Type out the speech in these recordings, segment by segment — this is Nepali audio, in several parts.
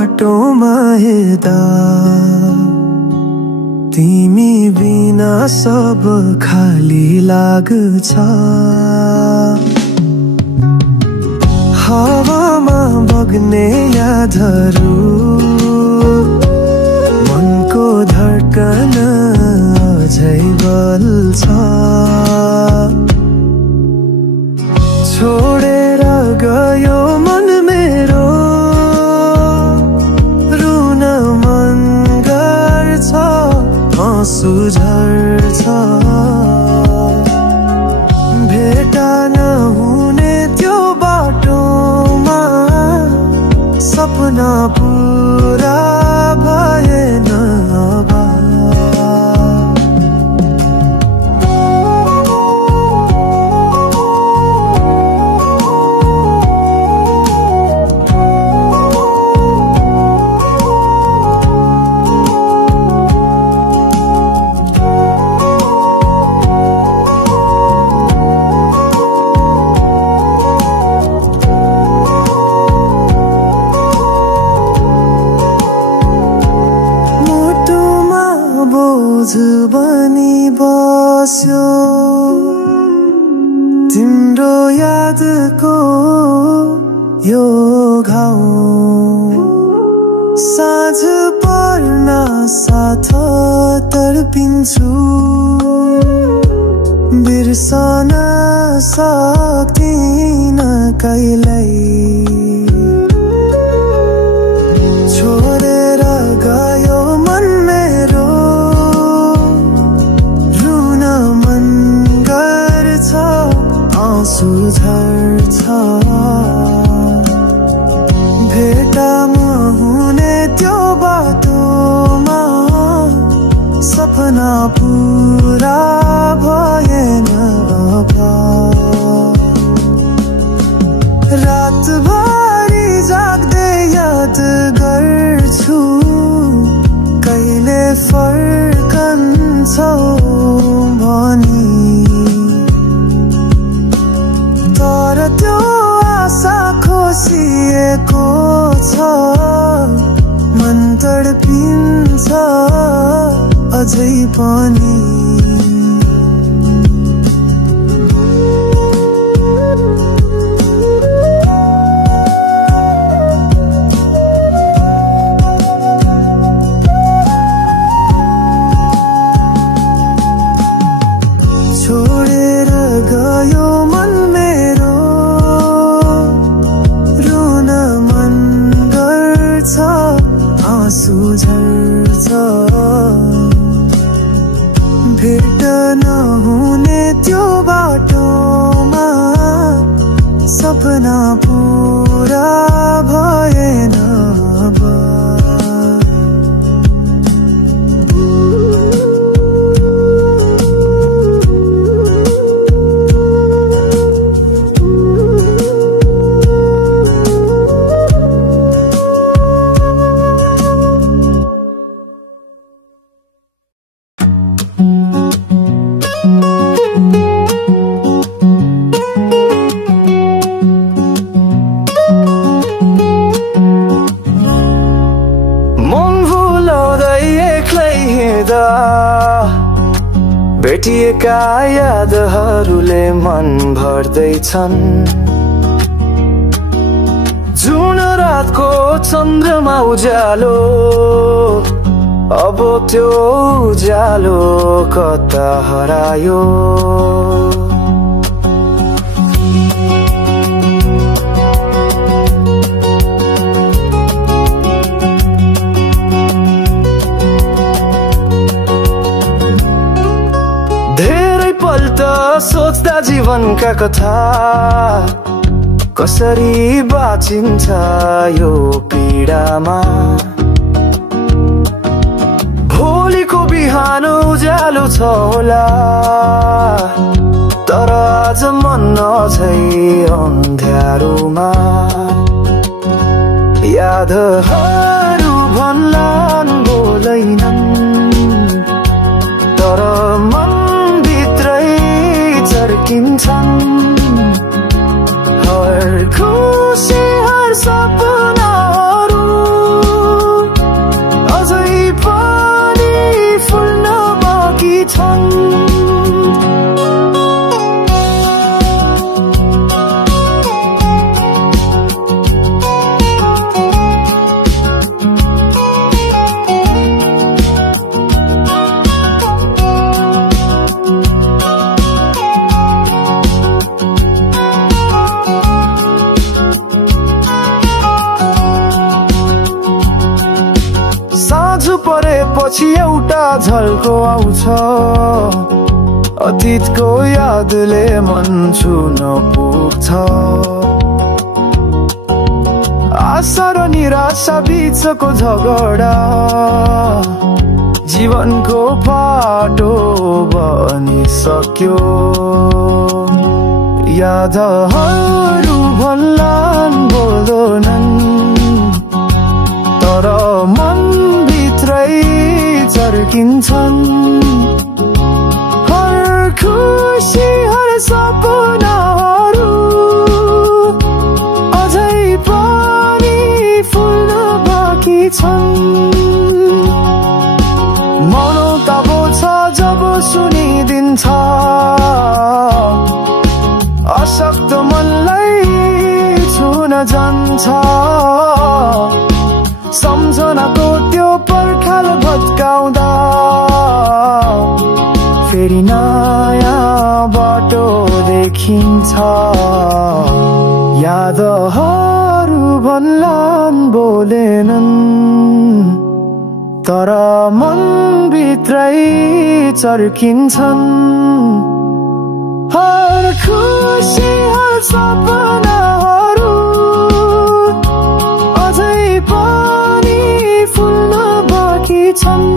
बाटोमा हेर्दा तिमी बिना सब खाली लाग्छ। हावामा बग्ने यादहरू मनको धड्कन अझै बल्छ। छोडेर गयो मन मेरो, रुन मन गर्छ, आँसु झर्छ। भेट नहुने त्यो बाटोमा सपना पुरा भएन अब। बनी बस्यो तिम्रो यादको यो घाउ। साँझ पर्न साथ तडपिन्छु, बिर्सन सक्दिन कहिल्यै। छोडेर गयो मन मेरो, आँसु झर्छ। भेट नहुने त्यो बाटोमा सपना पुरा भएन अब। रातभरि जाग्दै याद गर्छु, कहिले फर्कन्छौ भनी। तर त्यो आशा खोसिएको छ, मन तडपिन्छ अझै पनि। छोडेर गयो मन मेरो, रुन मन गर्छ, आँसु झर्छ। भेट नहुने त्यो बाटोमा सपना पुरा भएन अब। भेटिएका यादहरूले मन भर्दैछन्। जुन रातको चन्द्रमा उज्यालो, अब त्यो उज्यालो कता हरायो। सोच्दा जीवनका कथा कसरी बाँचिन्छ यो पीडामा। भोलिको बिहान उज्यालो छ होला, तर आज मन अझै अन्ध्यारोमा। यादहरू भन्लान् बोल्दैनन्, तर मन चर्किन्छन्। हर खुसी हर सपनाहरू परेपछि एउटा झल्को आउँछ अतीतको यादले मन छुन पुग्छ आशा र निराशा बीचको झगडा जीवनको पाटो बनिसक्यो यादहरू भन्लान् बोल्दैनन् तर मनभित्रै चर्किन्छन् हर खुसी हर सपनाहरू अझै पनि फुल्न बाँकी छन् मौनता बोल्छ जब सुनिदिन्छ अशक्त मनलाई छुन जान्छ सम्झनाको त्यो पर्खाल भत्काउँदा फेरि नयाँ बाटो देखिन्छ यादहरू भन्लान् बोलेनन् तर मनभित्रै चर्किन्छन् हर खुसी हर सपनाहरू अझै पनि फुल्न बाँकी छन्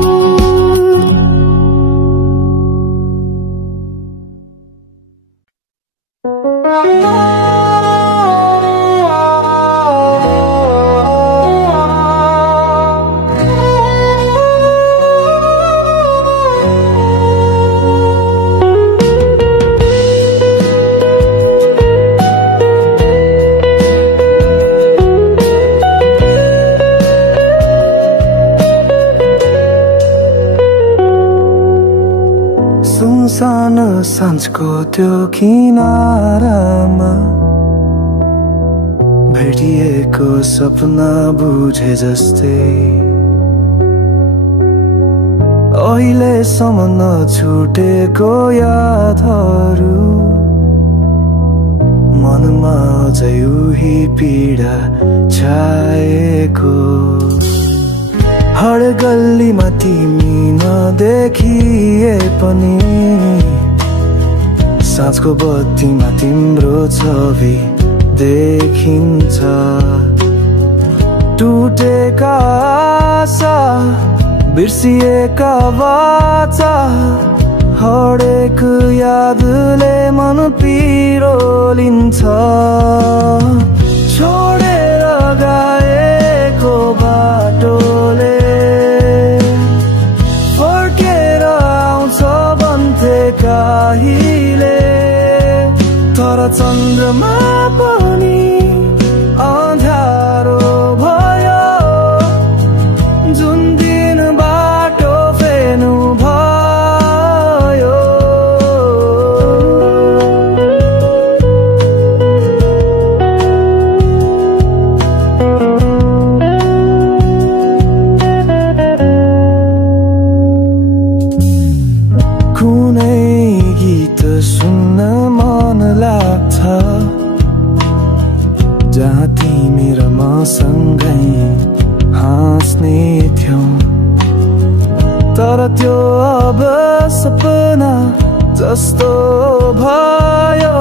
साँझको त्यो किनारामा भेटिएको सपना बुझे जस्तै अहिलेसम्म नछुटेको यादहरू मनमा अझै उही पीडा छाएको हर गल्लीमा तिमी नदेखिए पनि साँझको बत्तीमा तिम्रो छवि देखिन्छ टुटेका आशा बिर्सिएका वाचा हरेक यादले मन पिरोलिन्छ छोडेर गएको बाटोले फर्केर आउँछ भन्थे कहिले तर चन्द्रमा पनि अँध्यारो भयो जुन दिन बाटो फेर्नु भयो कुनै गीत सुन्न मन लाग्छ जहाँ तिमी र मसँगै हाँस्ने थियौ तर त्यो अब सपना जस्तो भयो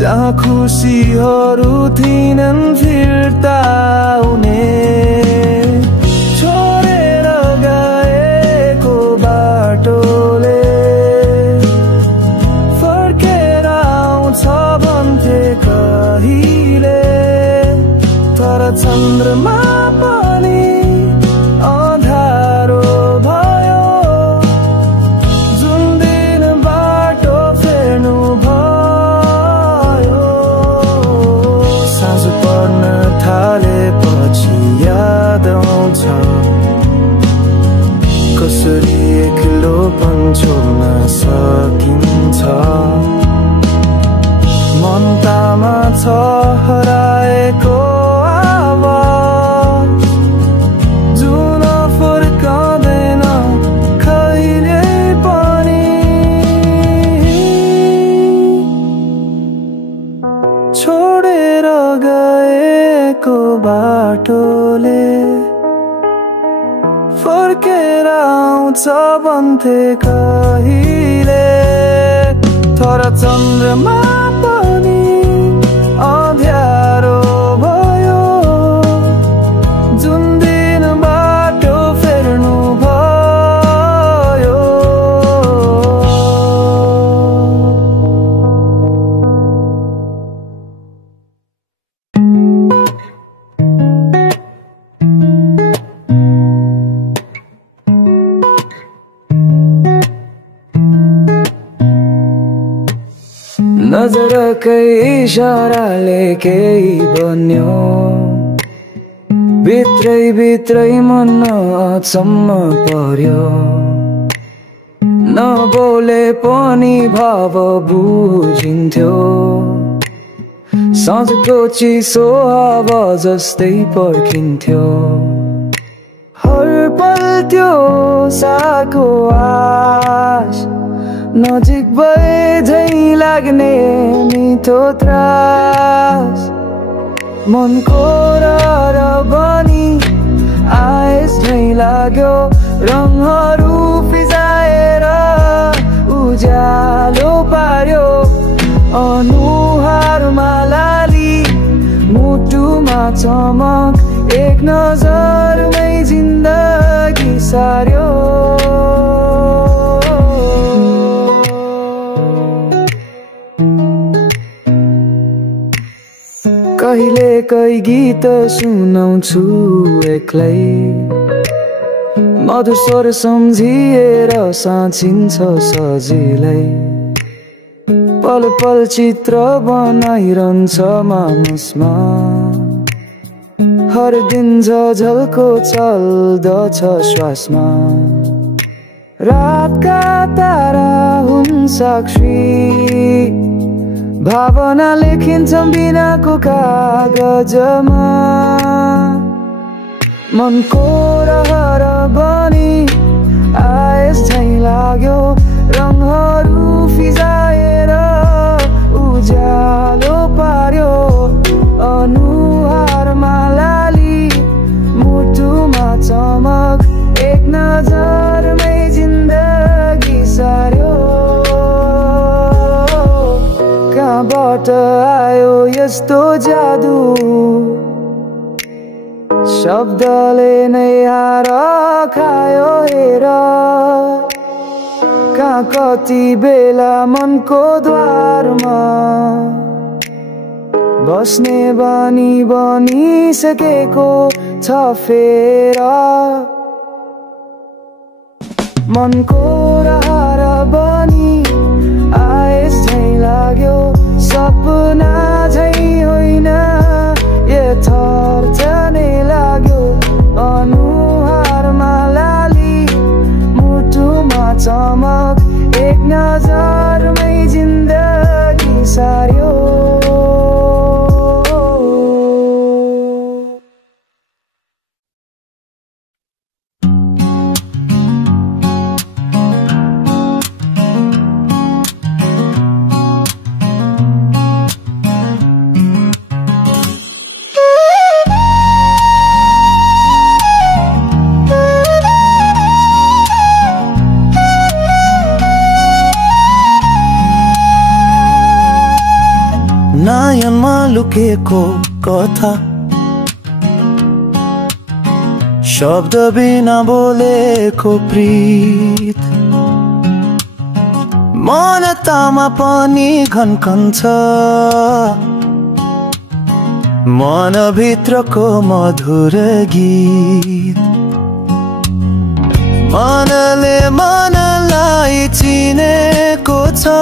जहाँ खुसीहरू थिएनन् फिर्ता आउने छोडेर गएको बाटोले फर्केर आउँछ भन्थे कहिले तर चन्द्रमा पनि अँध्यारो भयो जुन दिन बाटो फेर्नु भयो साँझ पर्न थालेपछि याद आउँछ कसरी एक्लोपन छोड्न सकिन्छ मन्तामा छ हराएको आवाज जुन फर्काउँदैन कहिले पनि छोडेर गएको बाटोले फर्केर आउँछ भन्थे कहिले तर चन्द्रमा पनि अँध्यारो भयो जुन दिन बाटो फेर्नु भयो नजरकै इशाराले केही बन्यो भित्रै भित्रै मन अचम्म पर्यो नबोले पनि भाव बुझिन्थ्यो साँझको चिसो हावा जस्तै पर्खिन्थ्यो हर पल त्यो साको आश नजिक भए झै लाग्ने मिठो त्रास मनको रहर बनी आएस झै लाग्यो रङहरू फिजाएर उज्यालो पार्यो अनुहारमा लाली मुटुमा चमक एक नजरमै जिन्दगी सार्यो कहिले कही गीत सुनाउँछु एक्लै मधुर स्वर सम्झिएर साँचिन्छ सजिलै पल पल चित्र बनाइरहन्छ मानसमा हर दिन झझल्को चल्दछ श्वासमा रातका तारा हुन् साक्षी भावना लेखिन्छौं बिनाको कागजमा मनको रहर बनी आएस झै लाग्यो रङहरू फिजाएर उज्यालो पार्यो अनुहारमा लाली मुटुमा चमक एक नजरमै जिन्दगी सार्यो कहाँबाट आयो यस्तो जादु शब्दले नै हार खायो हेर कहाँ कति बेला मनको द्वारमा बस्ने बानी बनिसकेको छ फेर मनको रहर बनी आएस झै लाग्यो सपना झै होइन यथार्थ नै लाग्यो अनुहारमा लाली मुटुमा चमक एक नजरमै जिन्दगी सार्यो नयनमा लुकेको कथा शब्द बिना बोलेको प्रीत मनतामा पनि घन्कन्छ मनभित्रको मधुर गीत मनले मनलाई चिनेको छ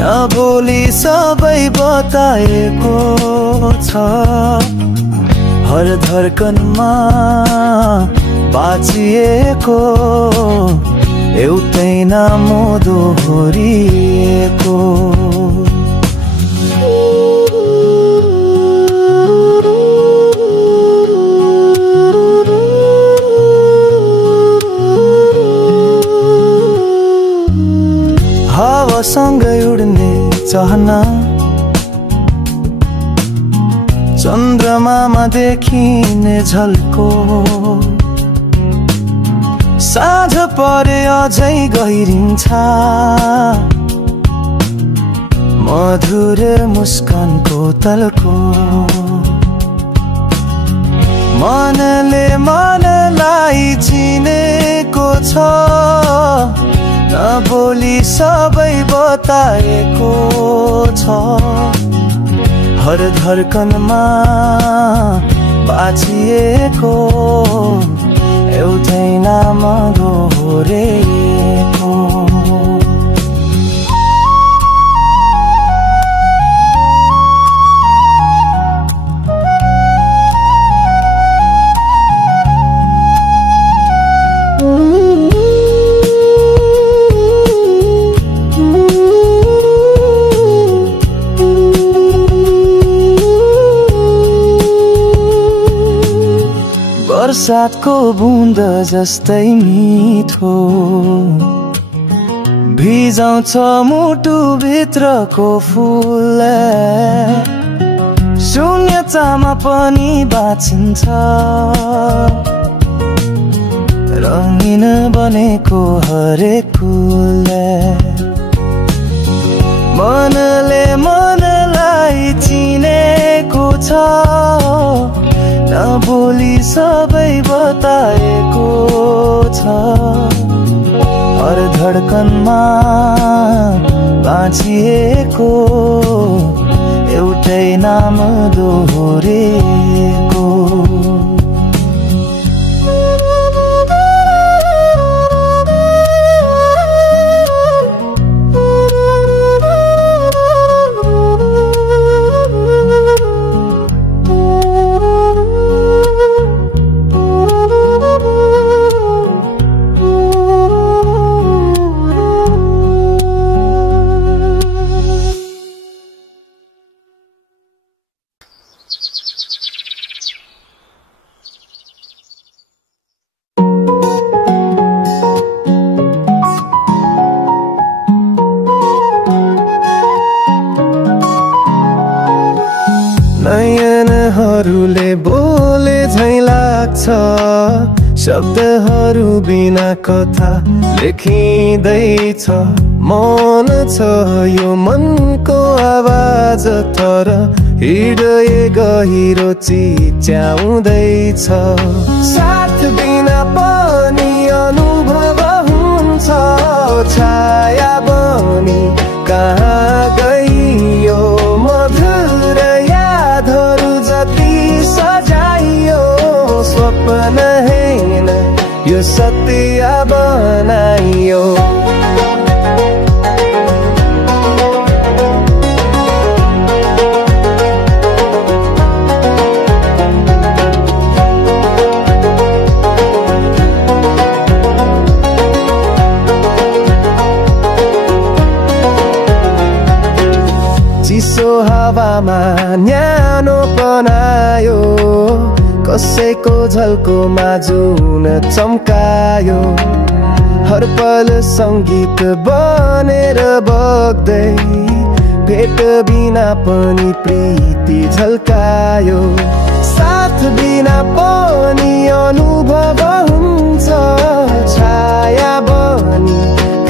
नबोली सबै बताएको छ हर धड्कनमा बाँचिएको एउटै नाम दोहोरिएको हावासँगै उड्ने चाहना चन्द्रमामा देखिने झल्को परे अझै गहिरिन्छ मधुर मुस्कानको तलको मनले मनलाई चिनेको छ नबोली सबै बताएको छ हर धड्कनमा बाँचिएको एउटै नाम दोहोरेको बरसातको बुन्द जस्तै मिठो भिजाउँछ मुटु भित्रको फुल शून्यतामा पनि बाँचिन्छ रङ्गिन बनेको हरेक फुल मनले मनलाई चिनेको छ नबोली सबै बताएको छ हर धड्कनमा बाँचिएको एउटै नाम दोहोरेको नयनहरूले बोले झैं लाग्छ शब्दहरू बिना कथा लेखिँदैछ मन छ यो मनको आवाज तर हृदय गहिरो चिच्याउँदैछ साथ बिना पनि अनुभव हुन्छ छाया बनी कहाँ गइयो मधुर यादहरू जति सजाइयो स्वप्न हैन यो सत्य बनाइयो चिसो हावामा न्यानो बनायो कसैको झल्कोमा जुन चम्कायो हर पल सङ्गीत बनेर बग्दै भेट बिना पनि प्रीति झल्कायो साथ बिना पनि अनुभव हुन्छ छाया बनी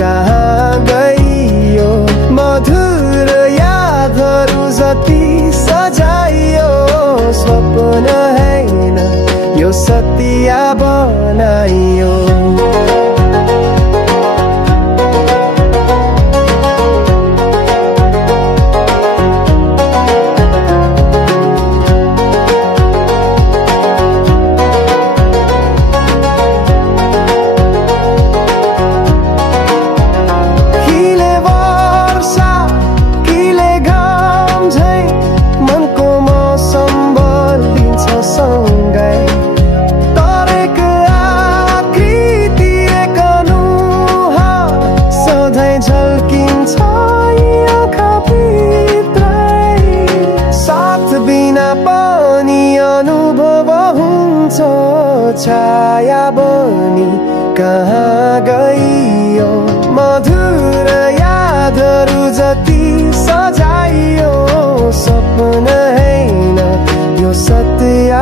कहाँ गइयो मधुर यादहरू जति सजाइयो स्वप्न हैन यो सत्य बनाइयो छाया बनी कहाँ गइयो मधुर यादहरू जति सजाइयो सपना हैन यो सत्य